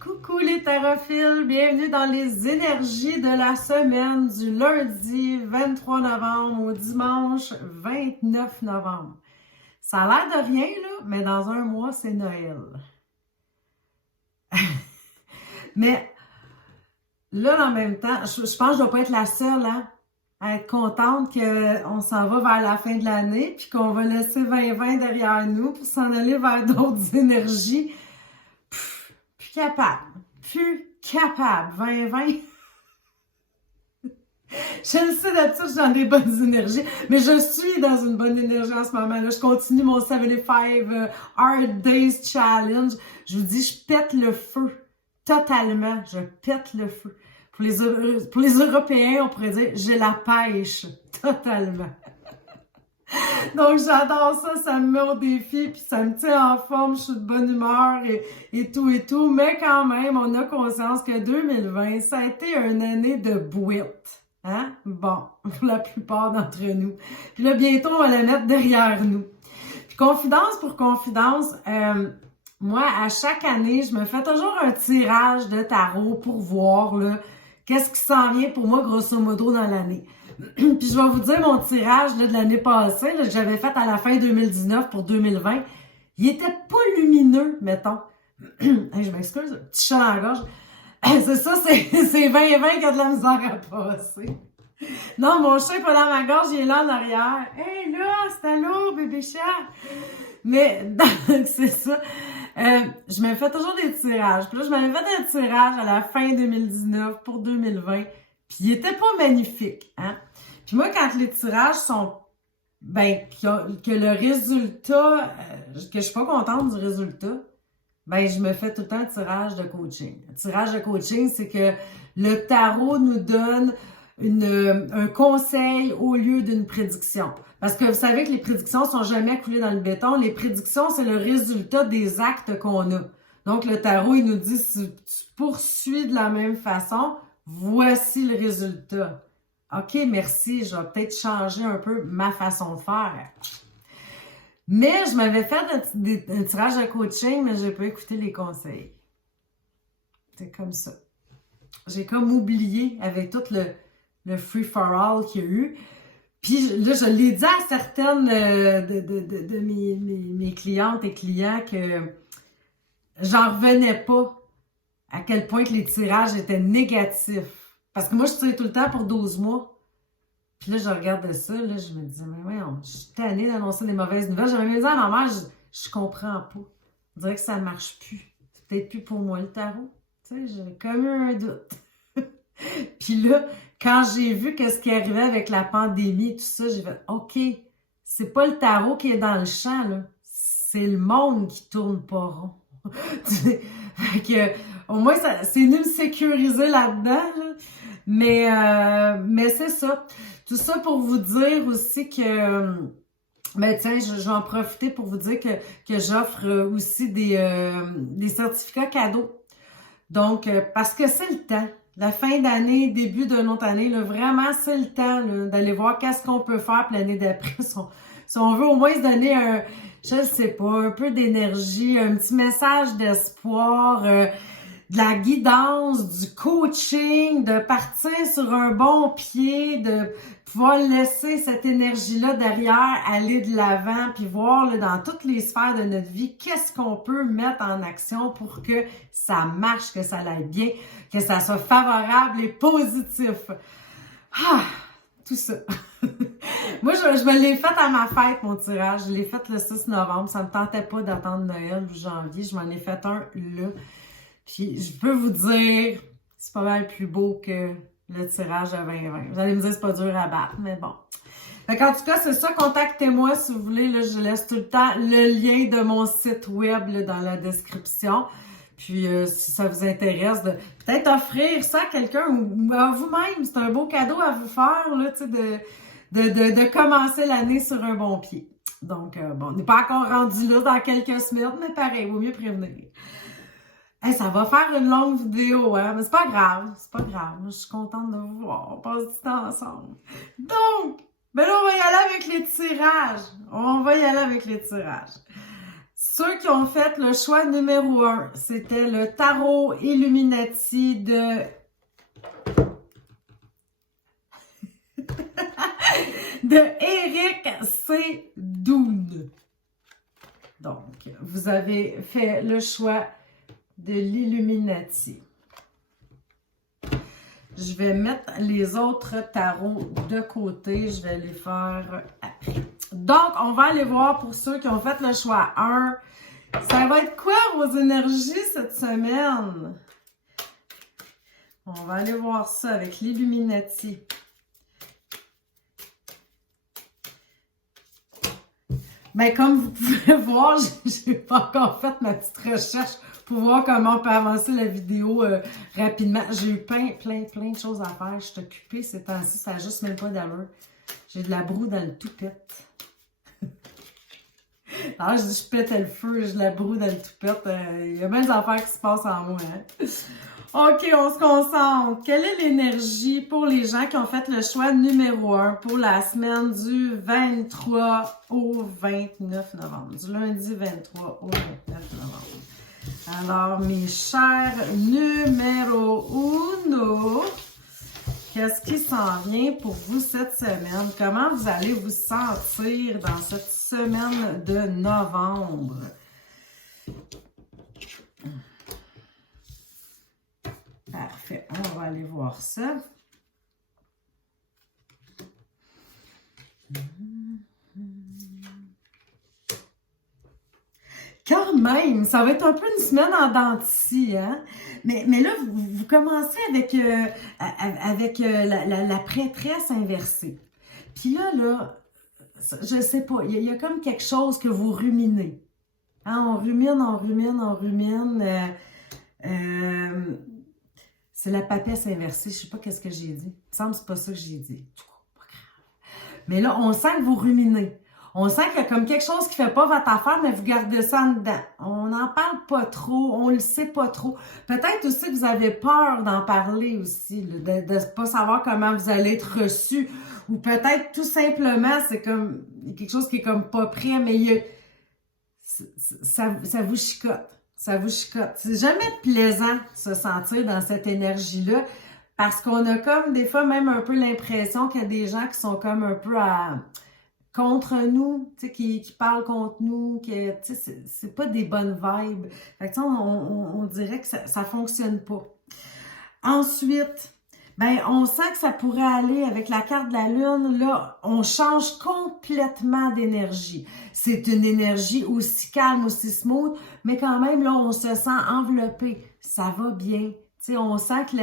Coucou les tarophiles, bienvenue dans les énergies de la semaine du lundi 23 novembre au dimanche 29 novembre. Ça a l'air de rien, là, mais dans un mois, c'est Noël. Mais là, en même temps, je pense que je dois pas être la seule à être contente qu'on s'en va vers la fin de l'année puis qu'on va laisser 2020 derrière nous pour s'en aller vers d'autres énergies. Plus capable. 2020. Je le sais, d'habitude, j'ai des bonnes énergies, mais je suis dans une bonne énergie en ce moment. Là, je continue mon 75 Hard Days Challenge. Je vous dis, je pète le feu. Totalement, je pète le feu. Pour les Européens, on pourrait dire, j'ai la pêche. Totalement. Donc, j'adore ça, ça me met au défi, puis ça me tient en forme, je suis de bonne humeur et tout. Mais quand même, on a conscience que 2020, ça a été une année de bouette. Hein? Bon, pour la plupart d'entre nous. Puis là, bientôt, on va la mettre derrière nous. Puis, confidence pour confidence, moi, à chaque année, je me fais toujours un tirage de tarot pour voir, là, qu'est-ce qui s'en vient pour moi, grosso modo, dans l'année. Puis je vais vous dire mon tirage là, de l'année passée, là, que j'avais fait à la fin 2019 pour 2020. Il était pas lumineux, mettons. Hey, je m'excuse, petit chat dans la gorge. C'est ça, c'est 2020 qui a de la misère à passer. Non, mon chat est pas dans ma gorge, il est là en arrière. Hey là, c'est allô, bébé chat. Mais c'est ça. Je me fais toujours des tirages. Puis là, je m'avais fait un tirage à la fin 2019 pour 2020. Puis il était pas magnifique, hein. Puis moi, quand les tirages sont, que le résultat, que je suis pas contente du résultat, je me fais tout le temps un tirage de coaching. Un tirage de coaching, c'est que le tarot nous donne un conseil au lieu d'une prédiction. Parce que vous savez que les prédictions sont jamais coulées dans le béton. Les prédictions, c'est le résultat des actes qu'on a. Donc, le tarot, il nous dit, si tu poursuis de la même façon, voici le résultat. OK, merci, je vais peut-être changer un peu ma façon de faire. Mais je m'avais fait un tirage de coaching, mais j'ai pas écouté les conseils. C'est comme ça. J'ai comme oublié avec tout le free-for-all qu'il y a eu. Puis là, je l'ai dit à certaines de mes clientes et clients que j'en revenais pas à quel point que les tirages étaient négatifs. Parce que moi, je tire tout le temps pour 12 mois. Puis là, je regardais ça, là, je me disais, mais ouais, je suis tannée d'annoncer des mauvaises nouvelles. J'avais même dit à ma mère, je comprends pas. On dirait que ça marche plus. C'est peut-être plus pour moi le tarot. Tu sais, j'ai comme eu un doute. Puis là, quand j'ai vu qu'est-ce qui arrivait avec la pandémie et tout ça, j'ai fait, OK, c'est pas le tarot qui est dans le champ, là. C'est le monde qui tourne pas rond. Fait que, au moins, c'est venu me sécuriser là-dedans, là. Mais c'est ça. Tout ça pour vous dire aussi que, tiens, je vais en profiter pour vous dire que j'offre aussi des certificats cadeaux. Donc, parce que c'est le temps. La fin d'année, début d'une autre année, là, vraiment, c'est le temps là, d'aller voir qu'est-ce qu'on peut faire pour l'année d'après. Si on veut au moins se donner je ne sais pas, un peu d'énergie, un petit message d'espoir, de la guidance, du coaching, de partir sur un bon pied, de pouvoir laisser cette énergie-là derrière, aller de l'avant, puis voir là, dans toutes les sphères de notre vie, qu'est-ce qu'on peut mettre en action pour que ça marche, que ça aille bien, que ça soit favorable et positif. Ah, tout ça. Moi, je me l'ai fait à ma fête, mon tirage. Je l'ai fait le 6 novembre. Ça ne me tentait pas d'attendre Noël ou janvier. Je m'en ai fait un là. Puis, je peux vous dire, c'est pas mal plus beau que le tirage à 2020. Vous allez me dire, c'est pas dur à battre, mais bon. Fait en tout cas, c'est ça. Contactez-moi si vous voulez. Là, je laisse tout le temps le lien de mon site web là, dans la description. Puis, si ça vous intéresse, de peut-être offrir ça à quelqu'un ou à vous-même. C'est un beau cadeau à vous faire, là, tu sais, de commencer l'année sur un bon pied. Donc, bon, on n'est pas encore rendu là dans quelques semaines, mais pareil, vaut mieux prévenir. Hey, ça va faire une longue vidéo, hein, mais c'est pas grave, c'est pas grave. Je suis contente de vous voir, on passe du temps ensemble. Donc, ben là, on va y aller avec les tirages. On va y aller avec les tirages. Ceux qui ont fait le choix numéro 1, c'était le tarot Illuminati de... de Eric C. Doon. Donc, vous avez fait le choix de l'Illuminati. Je vais mettre les autres tarots de côté. Je vais les faire après. Donc, on va aller voir pour ceux qui ont fait le choix 1. Ça va être quoi vos énergies cette semaine? On va aller voir ça avec l'Illuminati. Mais comme vous pouvez voir, j'ai pas encore fait ma petite recherche pour voir comment on peut avancer la vidéo rapidement. J'ai eu plein de choses à faire. Je suis occupée ces temps-ci, ça n'a juste même pas d'allure. J'ai de la broue dans le toupette. Alors, je dis je pète le feu, j'ai de la broue dans le toupette. Il y a bien des affaires qui se passent en moi. Hein? OK, on se concentre. Quelle est l'énergie pour les gens qui ont fait le choix numéro 1 pour la semaine du 23 au 29 novembre? Du lundi 23 au 29 novembre. Alors, mes chers numéro 1, qu'est-ce qui s'en vient pour vous cette semaine? Comment vous allez vous sentir dans cette semaine de novembre? Parfait, on va aller voir ça. Quand même, ça va être un peu une semaine en dents de scie, hein? Mais là, vous commencez avec, la prêtresse inversée. Puis là, je sais pas, il y a comme quelque chose que vous ruminez. Hein? On rumine. C'est la papesse inversée. Je sais pas qu'est-ce que j'ai dit. Il me semble que c'est pas ça que j'ai dit. Mais là, on sent que vous ruminez. On sent qu'il y a comme quelque chose qui ne fait pas votre affaire, mais vous gardez ça en dedans. On n'en parle pas trop, on le sait pas trop. Peut-être aussi que vous avez peur d'en parler aussi, de ne pas savoir comment vous allez être reçu. Ou peut-être tout simplement, c'est comme quelque chose qui est comme pas prêt, mais ça vous chicote. Ça vous chicote. C'est jamais plaisant de se sentir dans cette énergie-là, parce qu'on a comme des fois même un peu l'impression qu'il y a des gens qui sont comme un peu contre nous, tu sais, qui parlent contre nous, tu sais, c'est pas des bonnes vibes. Fait que, on dirait que ça fonctionne pas. Ensuite, ben, on sent que ça pourrait aller avec la carte de la Lune. Là, on change complètement d'énergie. C'est une énergie aussi calme, aussi smooth, mais quand même, là, on se sent enveloppé. Ça va bien. Tu sais, on sent que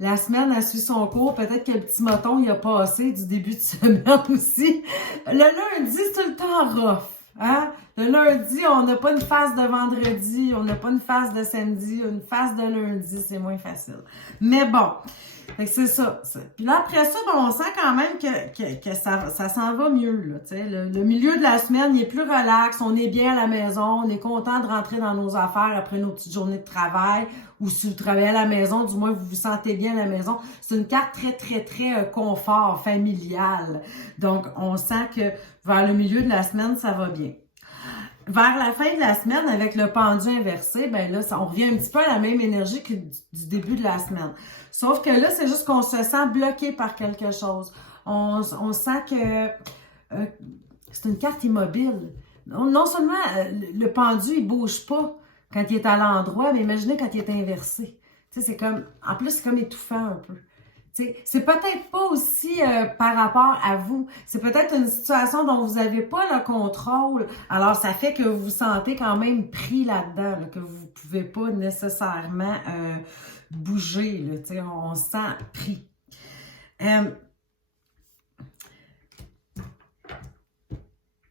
la semaine a suivi son cours. Peut-être que le petit moton, il a passé du début de semaine aussi. Le lundi, c'est tout le temps rough. Hein? Le lundi, on n'a pas une phase de vendredi, on n'a pas une phase de samedi, une phase de lundi, c'est moins facile. Mais bon, c'est ça. Puis là, après ça, ben, on sent quand même que ça s'en va mieux. Là, le milieu de la semaine, il est plus relax, on est bien à la maison, on est content de rentrer dans nos affaires après nos petites journées de travail, ou si vous travaillez à la maison, du moins vous vous sentez bien à la maison. C'est une carte très confort, familial. Donc, on sent que vers le milieu de la semaine, ça va bien. Vers la fin de la semaine, avec le pendu inversé, ben là, on revient un petit peu à la même énergie que du début de la semaine. Sauf que là, c'est juste qu'on se sent bloqué par quelque chose. On sent que c'est une carte immobile. Non seulement le pendu, il bouge pas quand il est à l'endroit, mais imaginez quand il est inversé. Tu sais, c'est comme, en plus, c'est comme étouffant un peu. C'est peut-être pas aussi par rapport à vous. C'est peut-être une situation dont vous n'avez pas le contrôle. Alors, ça fait que vous vous sentez quand même pris là-dedans, là, que vous ne pouvez pas nécessairement bouger. Là, on se sent pris.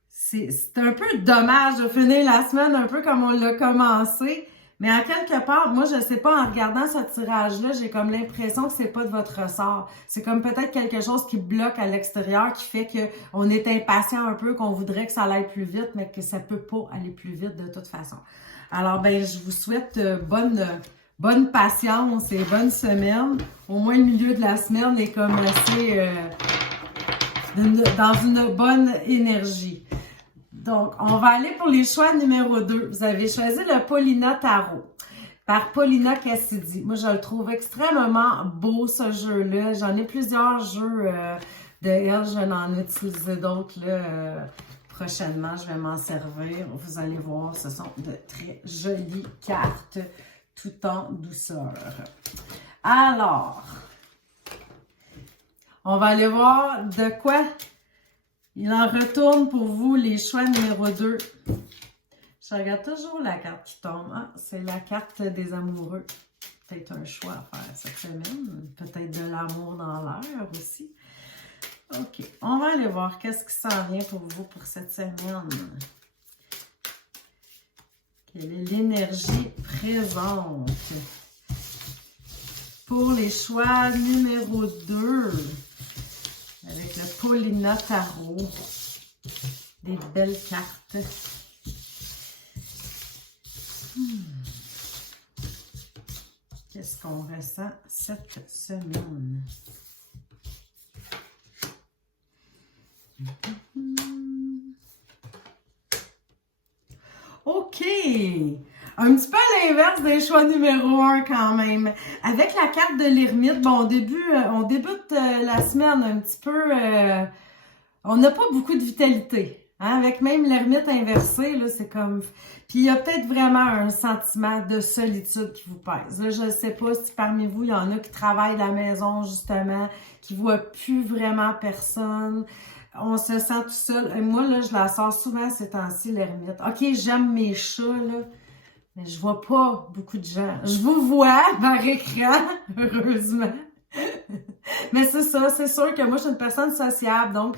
C'est un peu dommage de finir la semaine un peu comme on l'a commencé. Mais en quelque part, moi, je sais pas, en regardant ce tirage-là, j'ai comme l'impression que c'est pas de votre ressort. C'est comme peut-être quelque chose qui bloque à l'extérieur, qui fait qu'on est impatient un peu, qu'on voudrait que ça aille plus vite, mais que ça peut pas aller plus vite de toute façon. Alors, ben, je vous souhaite bonne patience et bonne semaine. Au moins, le milieu de la semaine est comme assez dans une bonne énergie. Donc, on va aller pour les choix numéro 2. Vous avez choisi le Paulina Tarot par Paulina Cassidy. Moi, je le trouve extrêmement beau, ce jeu-là. J'en ai plusieurs jeux de elle. Je vais en utiliser d'autres prochainement. Je vais m'en servir. Vous allez voir, ce sont de très jolies cartes, tout en douceur. Alors, on va aller voir de quoi il en retourne pour vous, les choix numéro 2. Je regarde toujours la carte qui tombe. Ah, c'est la carte des amoureux. Peut-être un choix à faire cette semaine. Peut-être de l'amour dans l'air aussi. OK. On va aller voir qu'est-ce qui s'en vient pour vous pour cette semaine. Quelle est l'énergie présente? Pour les choix numéro 2, avec le Paulina Tarot, des belles cartes. Qu'est-ce qu'on ressent cette semaine? OK! Un petit peu à l'inverse des choix numéro 1 quand même. Avec la carte de l'ermite, bon, on débute la semaine un petit peu... on n'a pas beaucoup de vitalité. Hein? Avec même l'ermite inversé, là, c'est comme... Puis il y a peut-être vraiment un sentiment de solitude qui vous pèse. Là, je ne sais pas si parmi vous, il y en a qui travaillent à la maison, justement, qui ne voient plus vraiment personne. On se sent tout seul. Et moi, là, je la sors souvent ces temps-ci, l'ermite. OK, j'aime mes chats, là, mais je vois pas beaucoup de gens. Je vous vois par écran, heureusement. Mais c'est ça, c'est sûr que moi, je suis une personne sociable, donc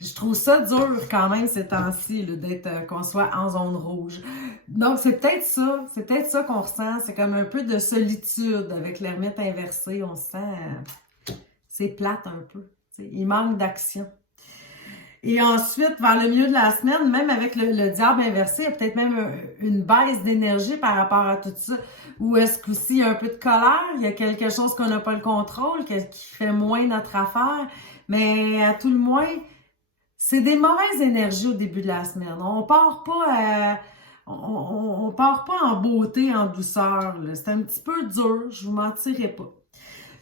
je trouve ça dur quand même ces temps-ci, d'être qu'on soit en zone rouge. Donc, c'est peut-être ça qu'on ressent. C'est comme un peu de solitude avec l'ermite inversé. On se sent, c'est plate un peu. T'sais, il manque d'action. Et ensuite, vers le milieu de la semaine, même avec le diable inversé, il y a peut-être même une baisse d'énergie par rapport à tout ça. Ou est-ce qu'aussi il y a un peu de colère, il y a quelque chose qu'on n'a pas le contrôle, qui fait moins notre affaire. Mais à tout le moins, c'est des mauvaises énergies au début de la semaine. On part pas on part pas en beauté, en douceur. C'est un petit peu dur, je vous mentirai pas.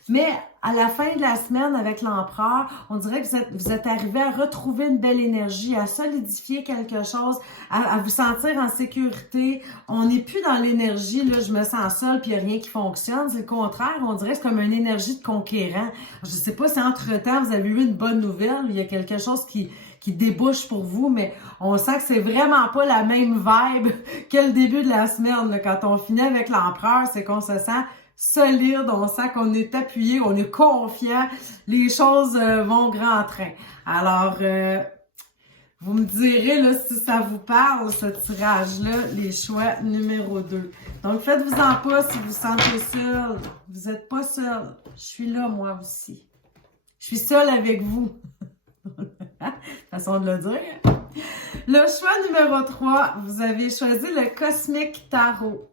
Mais à la fin de la semaine, avec l'empereur, on dirait que vous êtes arrivé à retrouver une belle énergie, à solidifier quelque chose, à vous sentir en sécurité. On n'est plus dans l'énergie, là, je me sens seule, puis il n'y a rien qui fonctionne. C'est le contraire, on dirait que c'est comme une énergie de conquérant. Je ne sais pas si entre-temps, vous avez eu une bonne nouvelle, il y a quelque chose qui débouche pour vous, mais on sent que c'est vraiment pas la même vibe que le début de la semaine. Là. Quand on finit avec l'empereur, c'est qu'on se sent solide, on sent qu'on est appuyé, on est confiant, les choses vont grand train. Alors, vous me direz là, si ça vous parle, ce tirage-là, les choix numéro 2. Donc, faites-vous-en pas si vous sentez seul. Vous n'êtes pas seul. Je suis là, moi aussi. Je suis seule avec vous. Façon de le dire. Le choix numéro 3, vous avez choisi le Cosmic Tarot.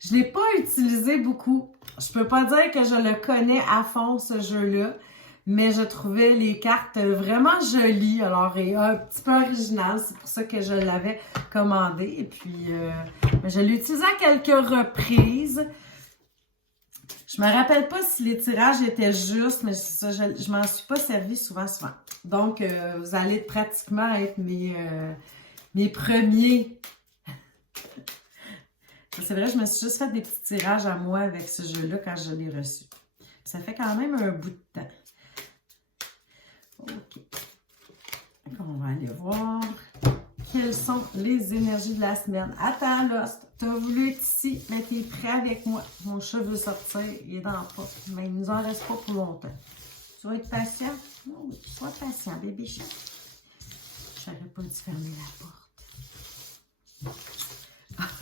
Je ne l'ai pas utilisé beaucoup. Je peux pas dire que je le connais à fond, ce jeu-là, mais je trouvais les cartes vraiment jolies, alors et un petit peu originales. C'est pour ça que je l'avais commandé. Et puis, je l'ai utilisé à quelques reprises. Je me rappelle pas si les tirages étaient justes, mais ça, je m'en suis pas servi souvent. Donc, vous allez pratiquement être mes premiers. C'est vrai, je me suis juste fait des petits tirages à moi avec ce jeu-là quand je l'ai reçu. Ça fait quand même un bout de temps. OK. On va aller voir quelles sont les énergies de la semaine. Attends, Lost, tu as voulu être ici, mais tu es prêt avec moi. Mon chat veut sortir, il est dans le pot, mais il ne nous en reste pas pour longtemps. Tu vas être patient? Oui, sois patient, bébé chat. Je n'aurais pas dû fermer la porte.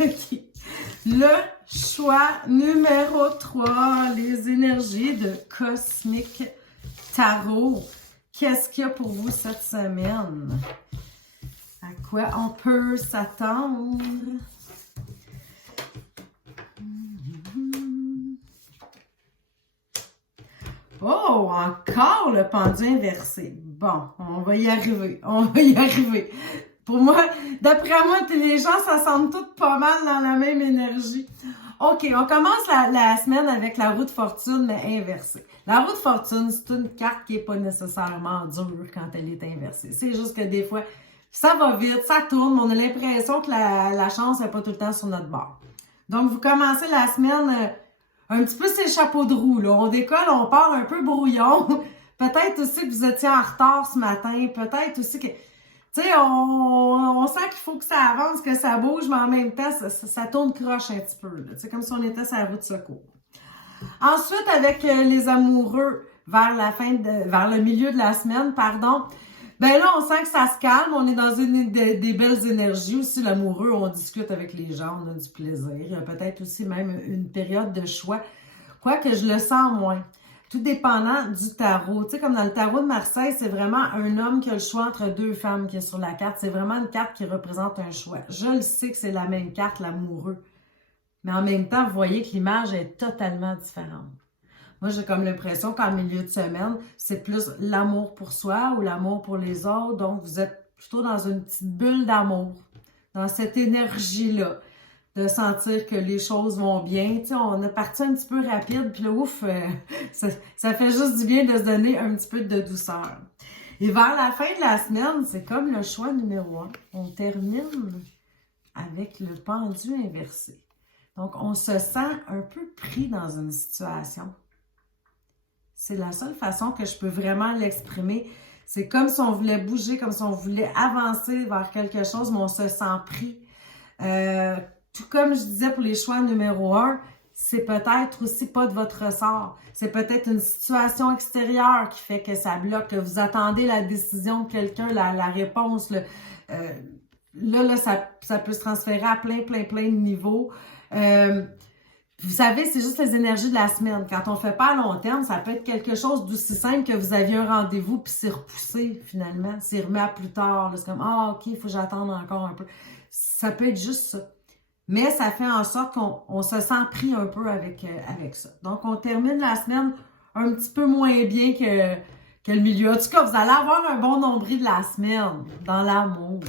OK. Le choix numéro 3, les énergies de Cosmic Tarot. Qu'est-ce qu'il y a pour vous cette semaine? À quoi on peut s'attendre? Oh, encore le pendu inversé. Bon, on va y arriver. On va y arriver. Pour moi, d'après moi, les gens, ça semble tout pas mal dans la même énergie. OK, on commence la semaine avec la roue de fortune, mais inversée. La roue de fortune, c'est une carte qui n'est pas nécessairement dure quand elle est inversée. C'est juste que des fois, ça va vite, ça tourne, mais on a l'impression que la chance n'est pas tout le temps sur notre bord. Donc, vous commencez la semaine un petit peu ces chapeaux de roue, là. On décolle, on part un peu brouillon. Peut-être aussi que vous étiez en retard ce matin. Peut-être aussi que... Tu sais, on sent qu'il faut que ça avance, que ça bouge, mais en même temps, ça tourne croche un petit peu. C'est comme si on était sur la route de secours. Ensuite, avec les amoureux, vers le milieu de la semaine, pardon, ben là, on sent que ça se calme, on est dans des belles énergies. Aussi, l'amoureux, on discute avec les gens, on a du plaisir. Il y a peut-être aussi même une période de choix, quoique je le sens moins. Tout dépendant du tarot. Tu sais, comme dans le tarot de Marseille, c'est vraiment un homme qui a le choix entre deux femmes qui est sur la carte. C'est vraiment une carte qui représente un choix. Je le sais que c'est la même carte, l'amoureux. Mais en même temps, vous voyez que l'image est totalement différente. Moi, j'ai comme l'impression qu'en milieu de semaine, c'est plus l'amour pour soi ou l'amour pour les autres. Donc, vous êtes plutôt dans une petite bulle d'amour, dans cette énergie-là, de sentir que les choses vont bien. Tu sais, on est parti un petit peu rapide, puis là, ouf, ça fait juste du bien de se donner un petit peu de douceur. Et vers la fin de la semaine, c'est comme le choix numéro 1. On termine avec le pendu inversé. Donc, on se sent un peu pris dans une situation. C'est la seule façon que je peux vraiment l'exprimer. C'est comme si on voulait bouger, comme si on voulait avancer vers quelque chose, mais on se sent pris. Tout comme je disais pour les choix numéro 1, c'est peut-être aussi pas de votre ressort. C'est peut-être une situation extérieure qui fait que ça bloque, que vous attendez la décision de quelqu'un, la réponse. Là, ça peut se transférer à plein de niveaux. Vous savez, c'est juste les énergies de la semaine. Quand on ne fait pas à long terme, ça peut être quelque chose d'aussi simple que vous aviez un rendez-vous puis c'est repoussé finalement. C'est remis à plus tard. C'est comme, OK, il faut que j'attende encore un peu. Ça peut être juste ça. Mais ça fait en sorte qu'on se sent pris un peu avec ça. Donc, on termine la semaine un petit peu moins bien que le milieu. En tout cas, vous allez avoir un bon nombril de la semaine dans l'amour.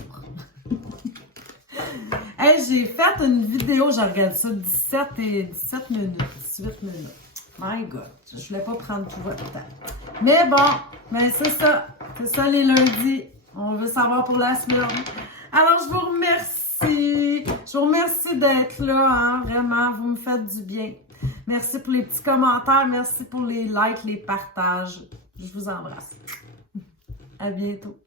Hey, j'ai fait une vidéo, je regarde ça, 17 minutes, 18 minutes. My God, je voulais pas prendre tout votre temps. Mais bon, ben c'est ça les lundis. On veut savoir pour la semaine. Alors, je vous remercie. Je vous remercie d'être là, hein, vraiment, vous me faites du bien. Merci pour les petits commentaires, merci pour les likes, les partages. Je vous embrasse. À bientôt.